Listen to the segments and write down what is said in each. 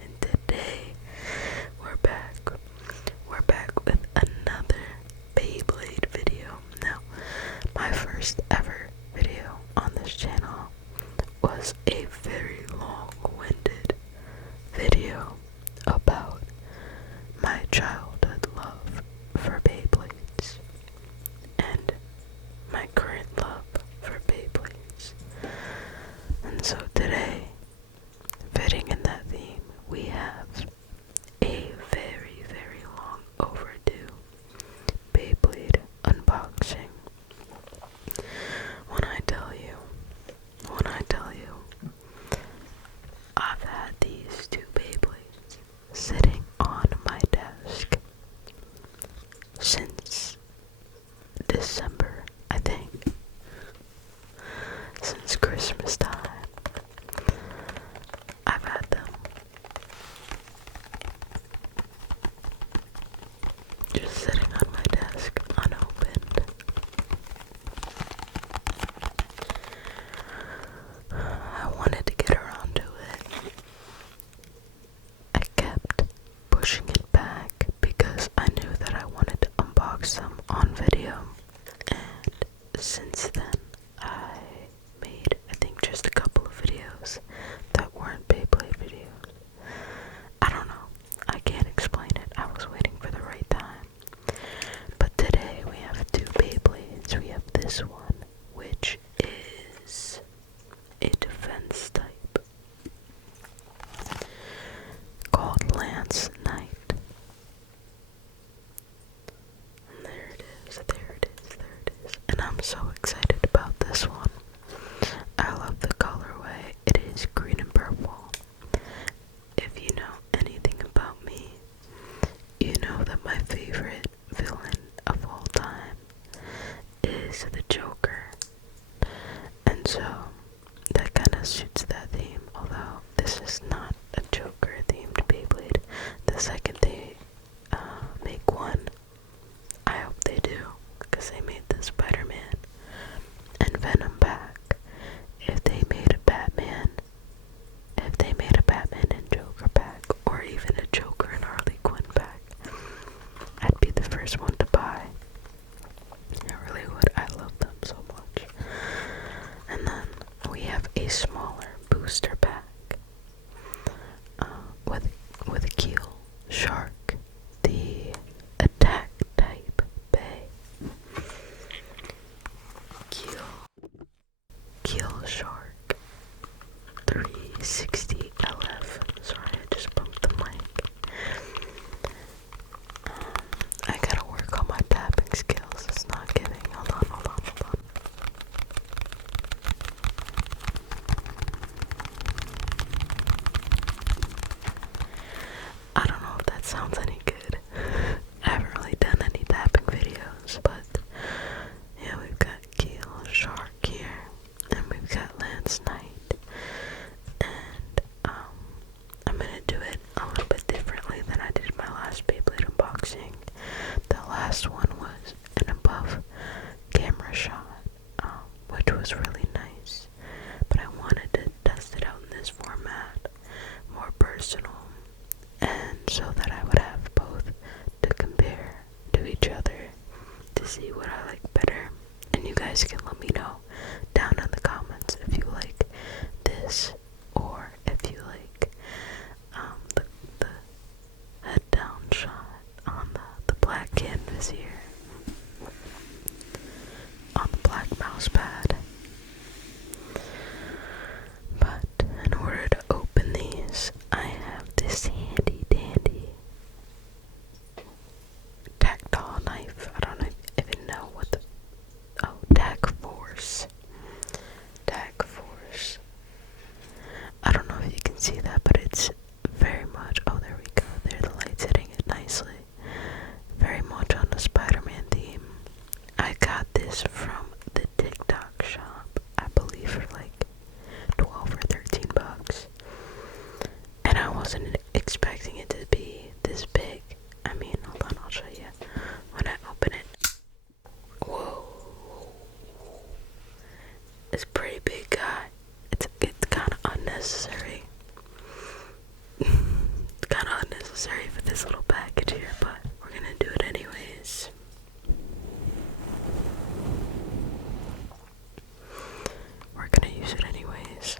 And today we're back. We're back with another Beyblade video. Now, my first ever video on this channel was a very long-winded video about my childhood love for Beyblades and my current love for Beyblades. And so today, fitting in that theme, we have a very, very long overdue Beyblade unboxing. When I tell you, I've had these two Beyblades sitting on my desk since December, I think. Since Christmas time. I've had them just sitting on my desk, unopened. I wanted to get around to it. I kept pushing it back because I knew that I wanted to unbox them on video. And since then, I made, I think, just a couple of videos that weren't Beyblade videos. I don't know. I can't explain it. I was waiting for the right time. But today we have two Beyblades. We have this one, which is a defense type called Lance Knight. And there it is. And I'm so excited about this one. I love the colorway. It is green and purple. If you know anything about me, you know that my favorite villain of all time is the Joker. And so that kind of suits that theme, although this is not a Joker themed Beyblade. The second they make one, I hope they do, because they made the Spider-Man and Venom back. If they made a Batman and Joker pack, or even a Joker and Harley Quinn pack, I'd be the first one to buy. I really would. I love them so much. And then we have a smaller booster pack with a Kil Shark, the attack type Bay. Kil Shark 360 LF. Sorry, I just bumped the mic. I gotta work on my tapping skills. It's not giving. Hold on. I don't know if that sounds any good. I haven't really done any tapping videos, but yeah, we've got Kil Shark here, and we've got Lance Knight, and I'm gonna do it a little bit differently than I did my last Beyblade unboxing. The last one was an above camera shot, which was really nice, but I wanted to test it out in this format, more personal, and so that I would have both to compare to each other to see what I like better. And you guys can let me know down in the comments if you like this, or if you like the head down shot on the black canvas here, on the black mouse pad. But in order to open these, I have this handy dandy tactile knife. I don't even know what tack force It's a pretty big guy. It's kind of unnecessary. It's kind of unnecessary for this little package here, but we're gonna do it anyways. We're gonna use it anyways.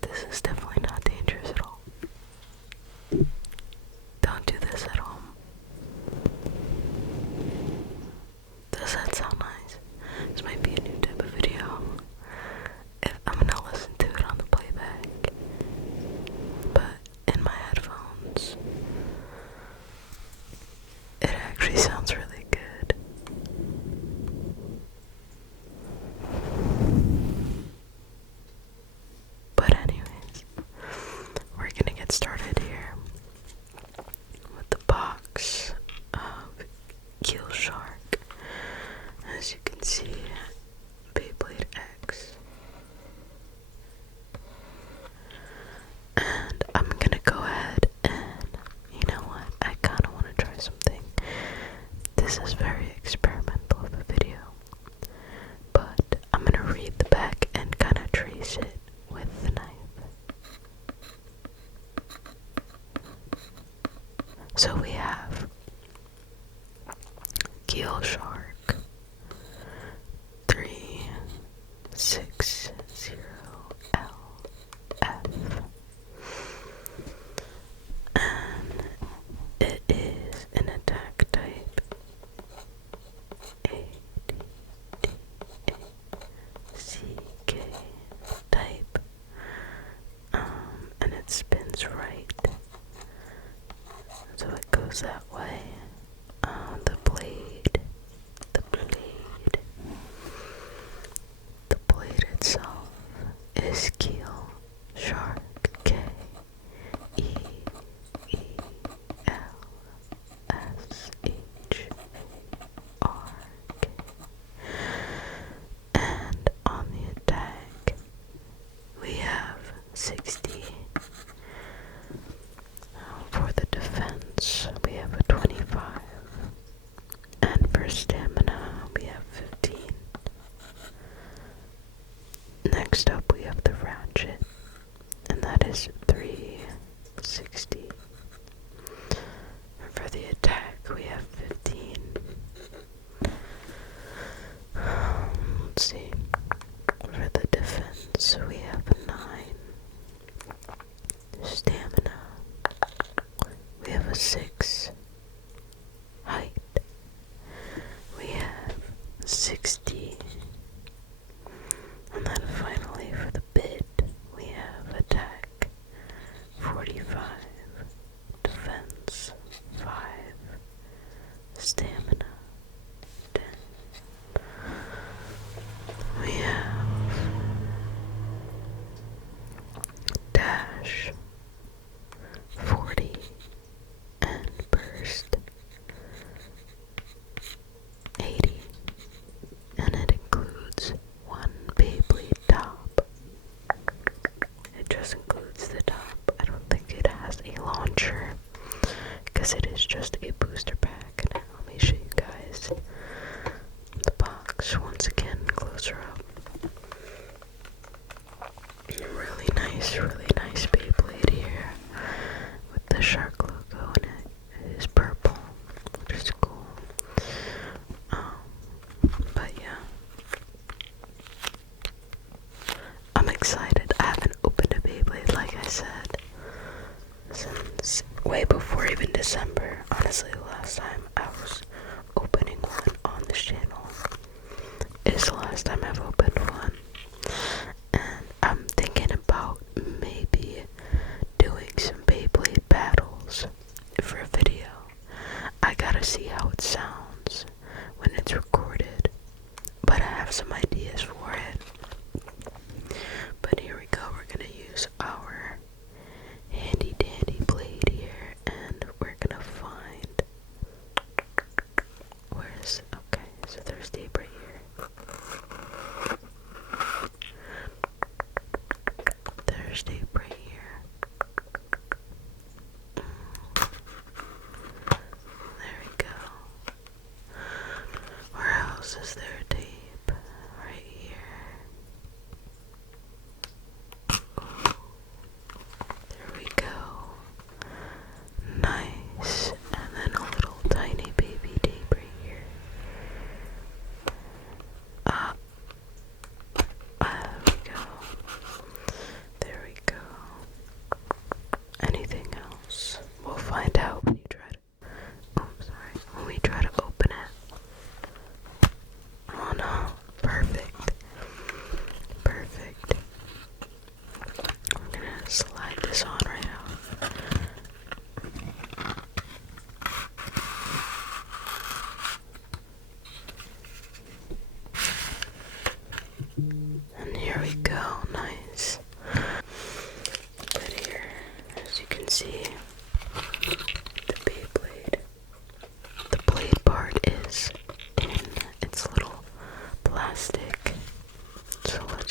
This is definitely not dangerous at all. Don't do this at home. Does that sound nice? This might be a new type of video. I'm gonna listen to it on the playback. But in my headphones, it actually sounds really good. But anyways, we're gonna get started here with the box of Kil Shark. As you can see, Beyblade X. And I'm gonna go ahead and, you know what, I kinda wanna try something. This is very experimental of a video, but I'm gonna read the back and kinda trace it with the knife. So we have Kil Shark 360LF, and it is an attack type ADDCK type, and it spins right, so it goes that way. The blade itself is Kil Shark, KELSHARK. And on the attack, we have 60. For the defense, we have a 25. And for stamina, we have 15. Next up, we have the ratchet, and that is 360. And for the attack, we have 15. Let's see. For the defense, we have 9. Stamina, we have a 6. Height, we have 60. And then finally for the bid, we have attack 45, defense 5, stamina 10. We have dash 40 and burst 80, and it includes one Beyblade top. It just includes the top. I don't think it has a launcher because it is just a booster pack. Now let me show you guys the box once again closer up. Really nice Beyblade here with the shark logo in it. It is purple, which is cool. But yeah, I'm excited. I haven't opened a Beyblade, like I said, since way before even December. Honestly, the last time I was opening one on this channel is the last time I've opened one. And I'm thinking about maybe doing some Beyblade battles for a video. I gotta see how it sounds when it's recorded, but I have some ideas for it. But here we go, we're gonna use our handy dandy blade here, and we're gonna find, okay, so there's tape right here. There's tape right here. There we go. Where else is there tape?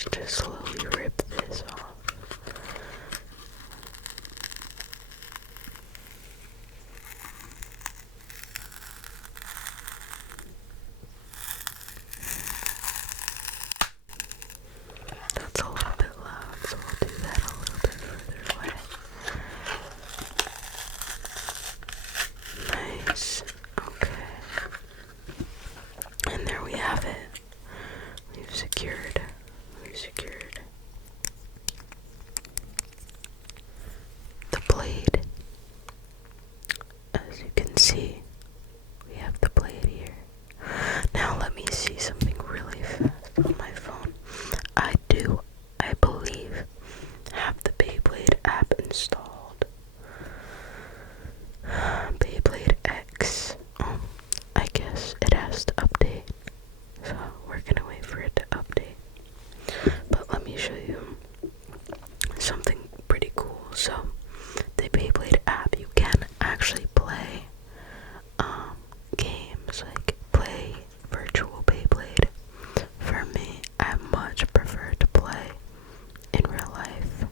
let's just slowly rip this off. That's a little bit loud, so we'll do that a little bit further away. Nice. Okay. And there we have it. We've secured the blade. As you can see, we have the blade here. Now let me see something really fast on my phone. I believe, have the Beyblade app installed. Beyblade X. I guess it has to update. So we're gonna wait for it to update. But let me show you something pretty cool. So the Beyblade app, you can actually play games, like play virtual Beyblade. For me, I much prefer to play in real life.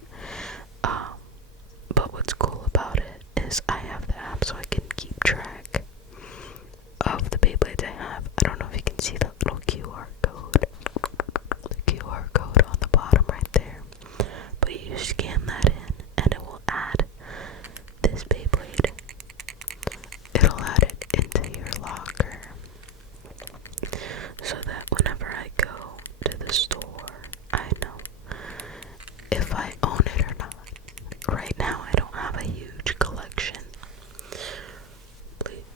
But what's cool about it is I have the app so I can keep track of the Beyblades I have. I don't know if you can see that little QR code. The QR code on the bottom right there. But you scan that in and it will add this Beyblade. It'll add it into your locker. So that whenever I go to the store, I know if I own it or not. Right now, I don't have a huge collection.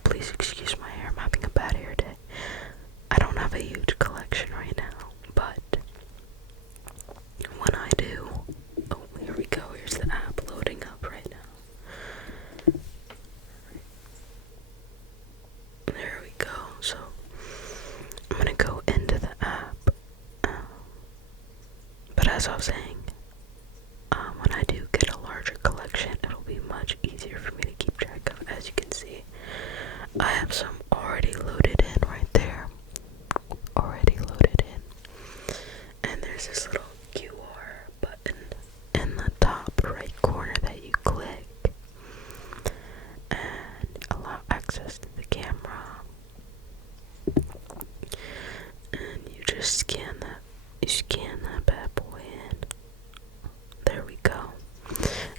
Please excuse my hair, I'm having a bad hair day. I don't have a huge collection right now, but when I do, oh, here we go, here's the app loading up right now. There we go, so I'm gonna go into the app. But as I was saying, when I do get a larger collection, it'll be much easier for me to keep track of. As you can see, I have some already loaded in right there. Already loaded in. And there's this little QR button in the top right corner that you click. And allow access to the camera. And you just scan that. You scan that bad boy in. There we go.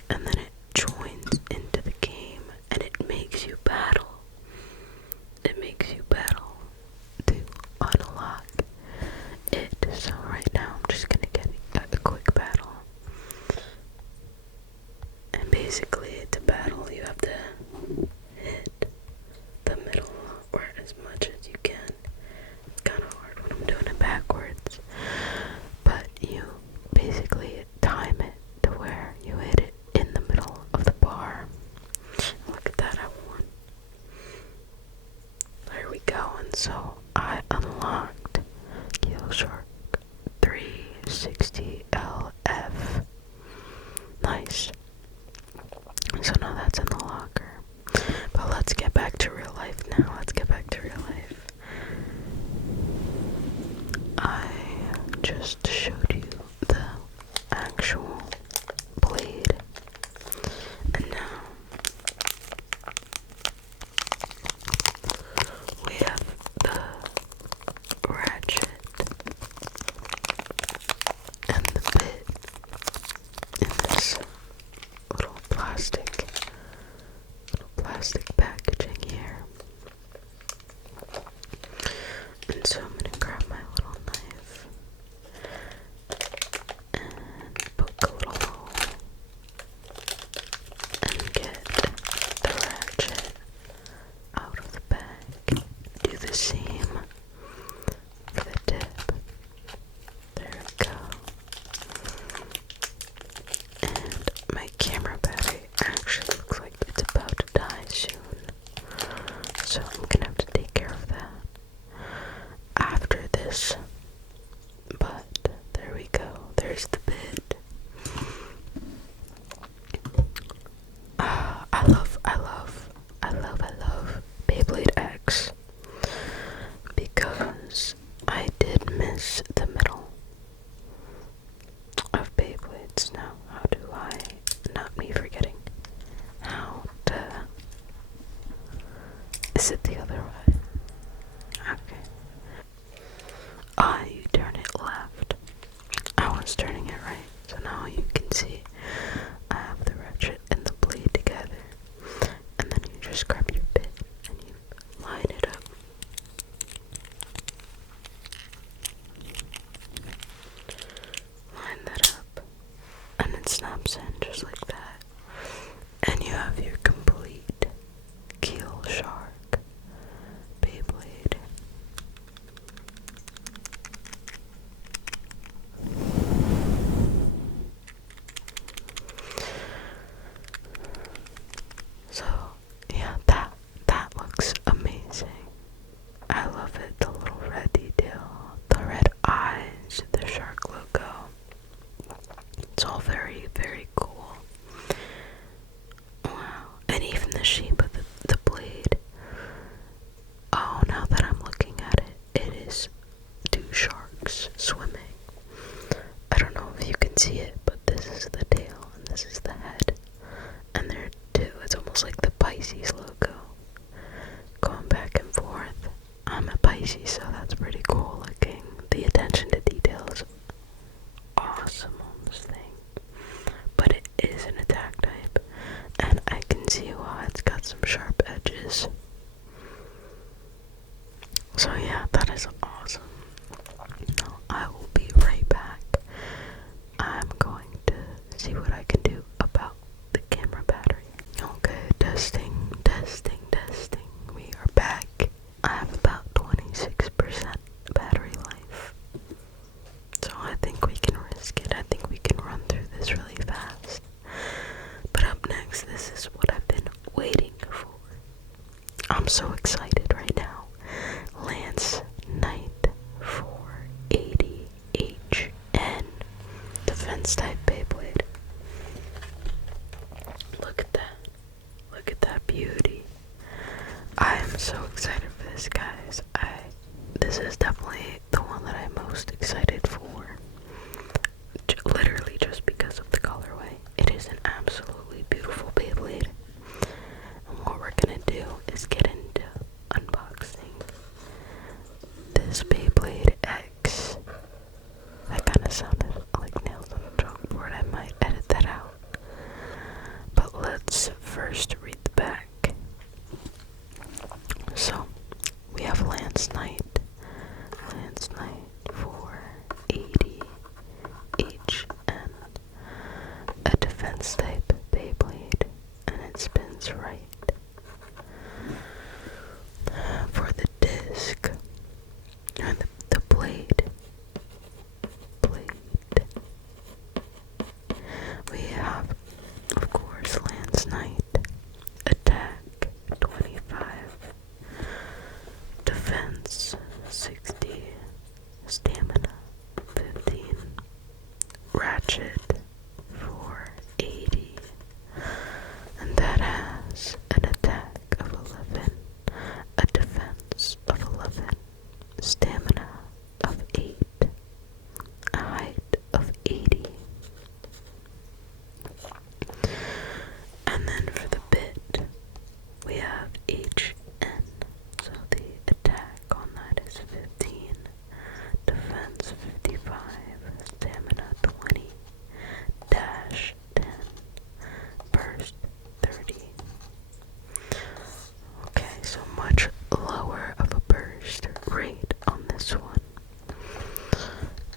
And then it joins into the game and it makes you battle. It makes you battle to unlock it. So right now I'm just gonna get a quick battle. And basically to battle you have to hit the middle or as much as you can. It's kind of hard when I'm doing it backwards. But you basically time it to where you hit it in the middle of the bar. Look at that, I won. There we go, and so I unlocked Kil Shark 360 LF. Nice. So now that's in the locker. But let's get back to real life now. I just showed you the actual blade. And now we have the ratchet and the bit in this little plastic packaging here. And so I'm gonna grab my little knife and poke a little hole and get the ratchet out of the bag. Do the seam for the tip. There we go. And my camera battery actually looks like it's about to die soon. So I'm gonna have to take care of that after this. But there we go. There's the bit. I love Beyblade X because I did miss the middle. snaps in just like that. And you have your complete Kil Shark Beyblade. So yeah, that looks amazing. I love it. The little red detail, the red eyes, the shark logo. It's all very, very cool. Wow. And even the shape of the blade. Oh, now that I'm looking at it, it is two sharks swimming. I don't know if you can see it, but this is the tail and this is the head. And there are two. It's almost like the Pisces logo. Going back and forth. I'm a Pisces, so that's pretty cool looking. The attention to detail is awesome on this thing. But it is an attack type, and I can see why it's got some sharp edges. So yeah, that is awesome. Now, I will be right back. I'm going to see what I can do about the camera battery. Okay, testing. We are back. I have about 26% battery life. So I think we can risk it. I think we can run through this really fast. But up next, this is what I've been waiting for. I'm so excited right now. Lance Knight 480HN Defense type Beyblade. Look at that. Look at that beauty. I am so excited for this, guys. This is definitely the one that I'm most excited for. Literally just because of the colorway. It is an absolutely beautiful Beyblade. And what we're gonna do is get into unboxing this Beyblade X. That kind of sounded like nails on a chalkboard. I might edit that out. But let's first read the back. So, we have Lance Knight 480HN, a defense type Beyblade, and it spins right. For the disc, and the blade, we have, of course, Lance Knight, attack 25, defense 60, stamina 15, ratchet 480, and that has an attack of 11, a defense of 11, stamina of 8, a height of 80. And then for the bit, we have HN. So the attack on that is 15, defense 55, stamina 20, dash 10, burst 30. Okay, so much lower of a burst rate on this one.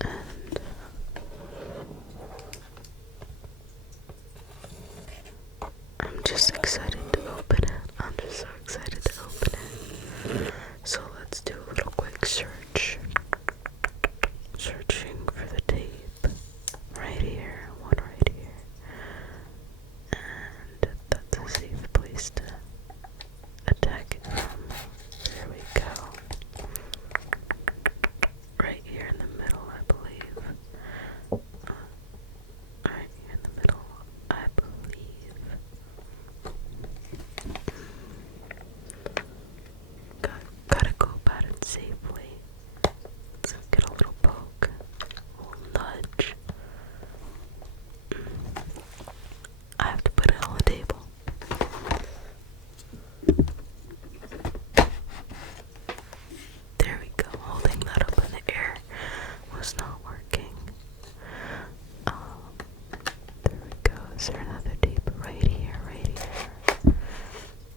And I'm just excited to open it. I'm just so excited to open it. So let's do a little quick search. Searching for the tape. Right here. One right here. And that's a safe place to attack it from. There we go. Right here in the middle, I believe. Right here in the middle, I believe. Gotta go about it safely. Let's get a little poke, a little nudge. I have to put it on the table. There we go. Holding that up in the air was not working. There we go. Is there another tape? Right here, right here.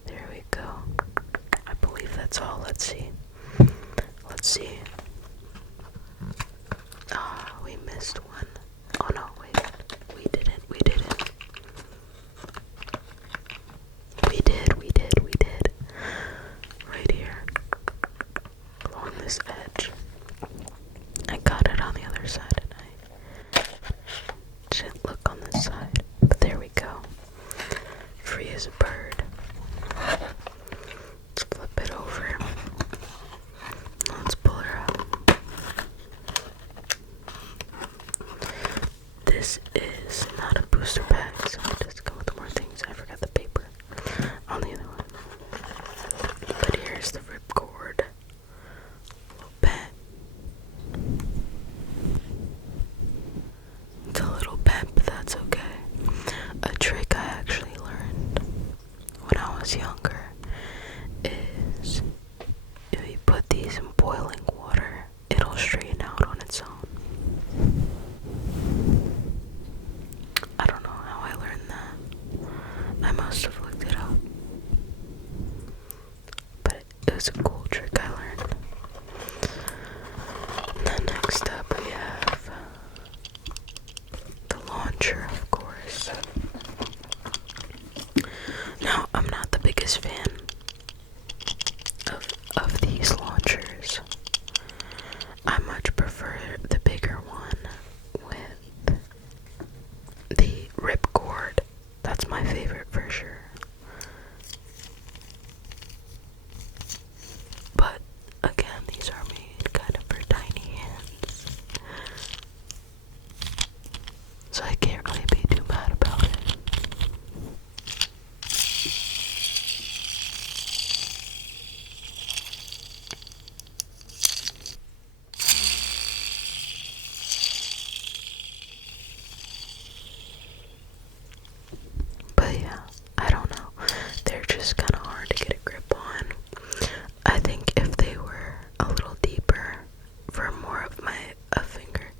There we go. I believe that's all. Let's see. Let's see. Ah, we missed one. Oh no, wait. We didn't. this is not a booster pack, so it does come with more things. I forgot the paper on the other one. But here's the ripcord. Little pen. It's a little bent, but that's okay. A trick I actually learned when I was younger is if you put these in boiling water, it'll straighten out on its own. I don't know how I learned that. I must have looked it up. But it was a cool trick I learned. And then next up we have the launcher, of course. Now, I'm not the biggest fan of these launchers. I much prefer the bigger one with the ripcord. That's my favorite for sure. But again, these are made kind of for tiny hands, so I can't really be too mad about it. But yeah, I don't know. They're just kind of hard to get a grip on. I think if they were a little deeper for more of a finger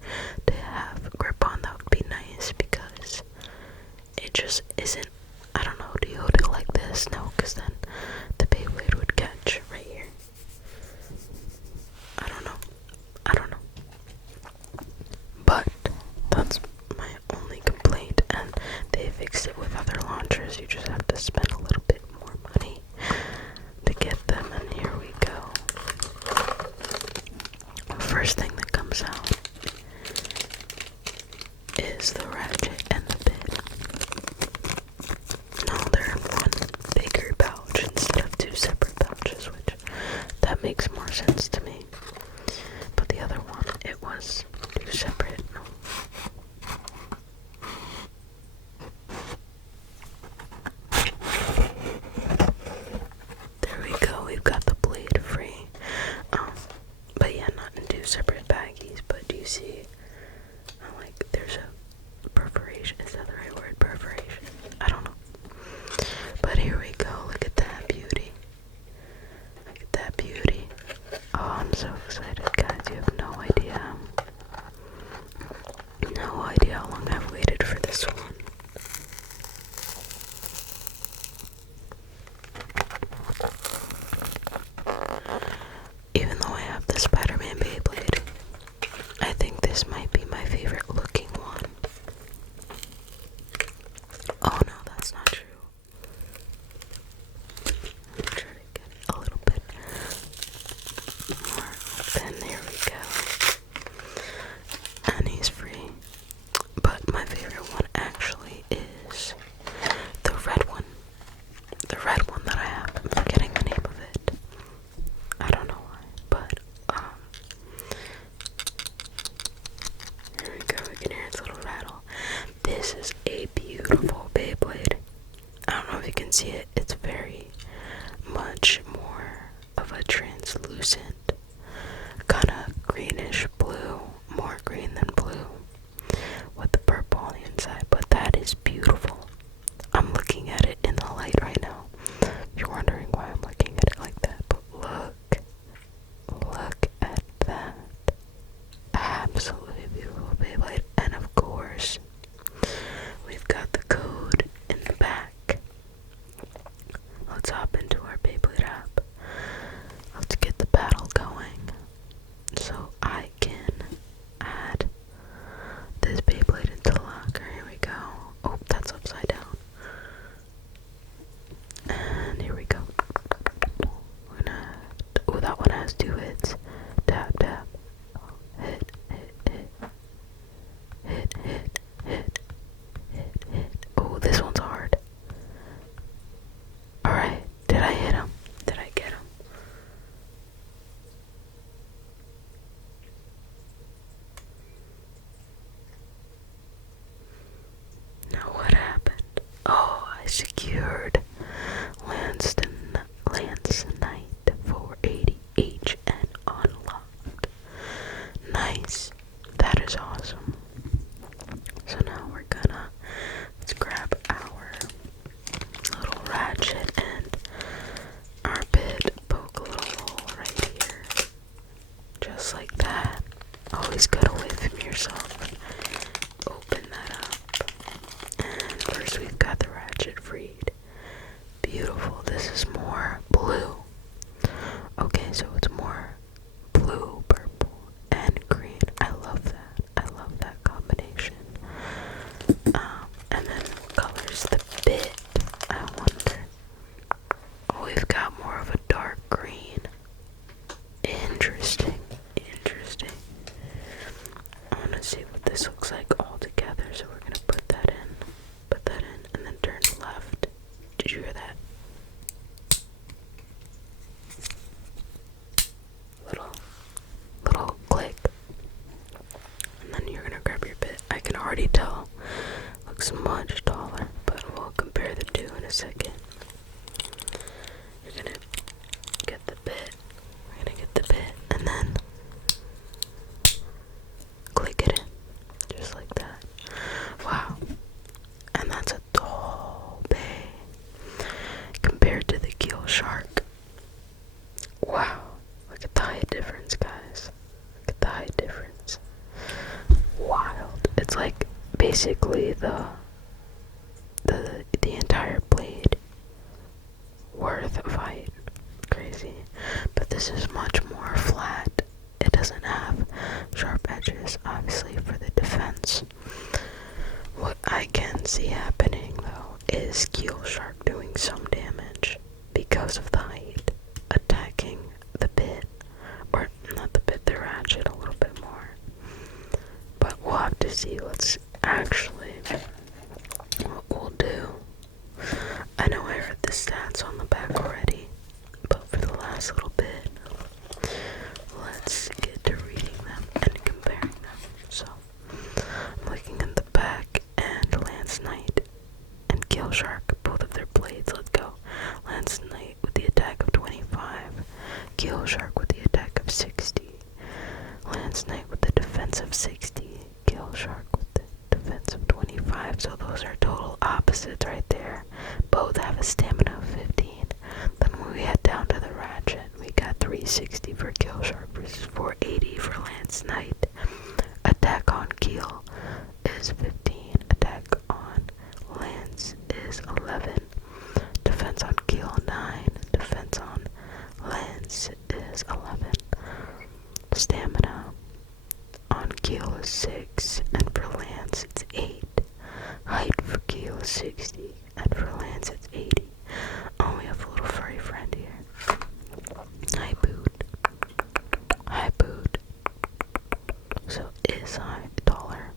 to have grip on, that would be nice, because it just isn't. I don't know, do you hold it like this? No, because then the Beyblade would catch right here. I don't know. But that's my only complaint, and they fixed it with other launchers. You just have to spend a little bit more money to get them, and here we go. First thing that comes out is the ratchet and the bit. No, they're in one bigger pouch instead of two separate pouches, which that makes more sense to me. But the other one, it was two separate. No. There we go, we've got the blade free. But yeah, not in two separate baggies, but do you see, like, there's a perforation, is that the right word, perforation? I don't know. But here we go, look at that beauty. Look at that beauty. Oh, I'm so excited, guys, you have no idea. No idea how long I've waited for this one. Even though I have the Spider-Man Beyblade, I think this might be my favorite looking one. Oh no, that's not true. Let me try to get a little bit more open. There we go. And he's free. But my favorite one actually is the red one. The red one that I have. I'm forgetting the name of it. I don't know why, but here we go. We can hear its little rattle. This is a beautiful Beyblade. I don't know if you can see it. It's very much more of a translucent, kind of greenish blue, more green than blue, with the purple on the inside. But that is beautiful. I'm looking at it in the light right now. If you're wondering why I'm looking at it like that, but look at that. Absolutely beautiful Beyblade. And of course, we've got the code in the back. Let's hop into our Beyblade app. Let's get the battle going so I can add this Beyblade into the locker. Here we go. Oh, that's upside down. And here we go. We're gonna. Oh, that one has two hits. Tap, tap. Hit, hit, hit. yourself. Open that up. And first we've got the ratchet freed. Beautiful. This is more blue. Okay, so it's more blue, purple, and green. I love that. I love that combination. And then what color's the bit? I wonder. Oh, we've got more of a dark green. Interesting. Interesting. I want to see what this looks like all together, so we're going to put that in, and then turn left. Did you hear that? Little click. And then you're going to grab your bit. I can already tell. Looks much taller, but we'll compare the two in a second. You're going to get the bit. We're going to get the bit, and then click it in, just like that. Wow. And that's a tall bay compared to the Kil Shark. Wow. Look at the height difference, guys. Look at the height difference. Wild. It's like basically the entire blade worth of height. Crazy. But this is much more flat. It doesn't have sharp edges, obviously, for the defense. What I can see happening, though, is Kil Shark doing some damage because of the height, attacking the bit, or not the bit, the ratchet a little bit more. But we'll have to see. Let's actually, what we'll do, I know I read the stats on the back already, but for the last little bit, let's get to reading them and comparing them. So, I'm looking at the back, and Lance Knight and Kil Shark, both of their blades, let's go. Lance Knight with the attack of 25, Kil Shark with the attack of 60, Lance Knight with the defense of 60, Kil Shark with the defense of 25, so those are total opposites right there. Both have a stamina of 15. Then when we head down to the ratchet, we got 360 for Kil Shark versus 480 for Lance Knight. Attack on Keel is 15. Attack on Lance is 11. Defense on Keel 9. Defense on Lance is 11. Stamina on Keel is 6, and for Lance it's 8. Height for Keel is 60, and for Lance it's 80. Oh, we have a little furry friend here. Hi, boot. Hi, boot. So is high, taller.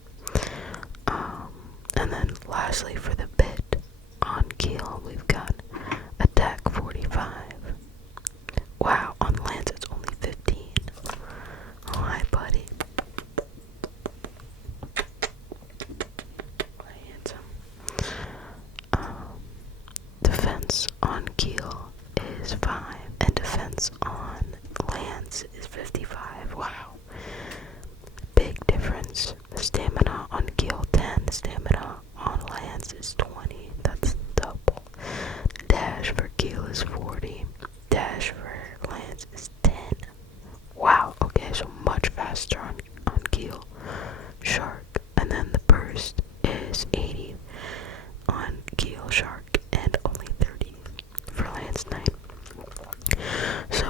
And then lastly for the bit on Keel, we've got attack 45. Wow, on Lance it's only 15. Oh, hi, buddy. Handsome. Defense on Keel is 5, and defense on Lance is 55. Wow. Big difference. The stamina on Keel 10, the stamina on Lance is 20. That's double. Dash for Keel is 40. Dash for Lance is 10. Wow, okay, so much faster on Kil Shark. And then the burst is 80 on Kil Shark and only 30 for Lance Knight. So,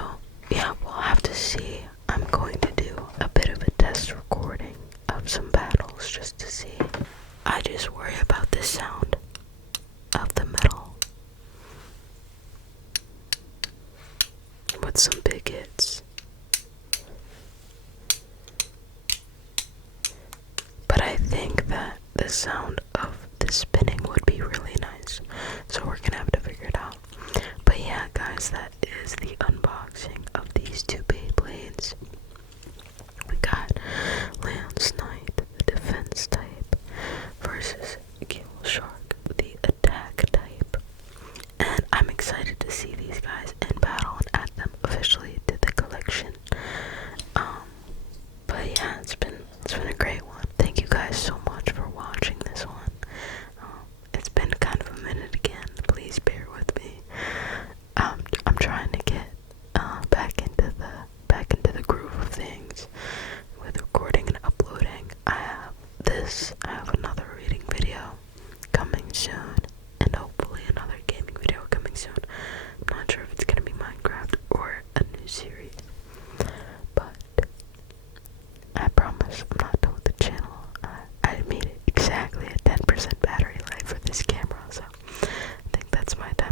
yeah, we'll have to see. I'm going to do a bit of a test recording of some battles just to see. I just worry about the sound of the metal with some big hits. But I think that the sound of the spinning would be really nice. So we're gonna have to figure it out. But yeah, guys, that is the unboxing of these two Beyblades. We got Lance Knight, the defense type, versus Kil Shark, the attack type. And I'm excited to see these guys in battle and add them officially to the collection. But yeah, it's been a great one. Thank you guys so much for watching this one. It's been kind of a minute again. Please bear with me. I'm trying to get back into the groove of things with recording and uploading. I that's my